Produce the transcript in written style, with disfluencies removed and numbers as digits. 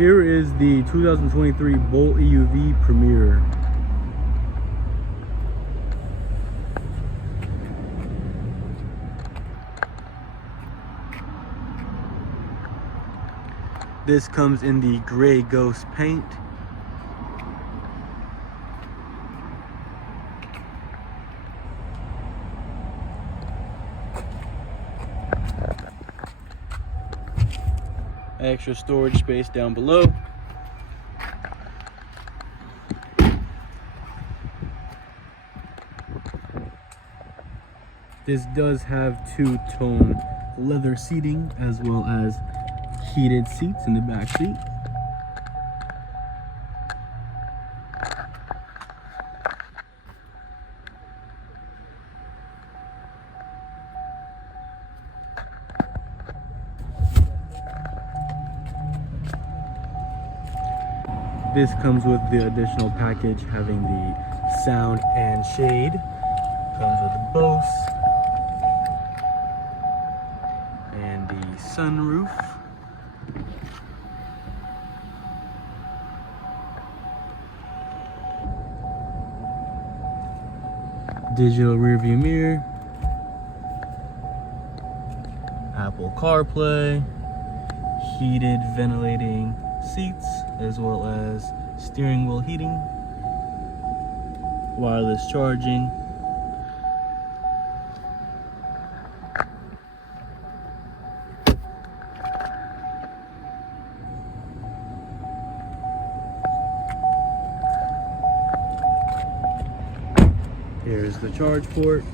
Here is the 2023 Bolt EUV Premier. This comes in the gray ghost paint. Extra storage space down below. This does have two-tone leather seating as well as heated seats in the back seat. This comes with the additional package having the sound and shade. Comes with the Bose and the sunroof. Digital rearview mirror, Apple CarPlay, heated ventilating seats, as well as steering wheel heating, wireless charging, here's the charge port.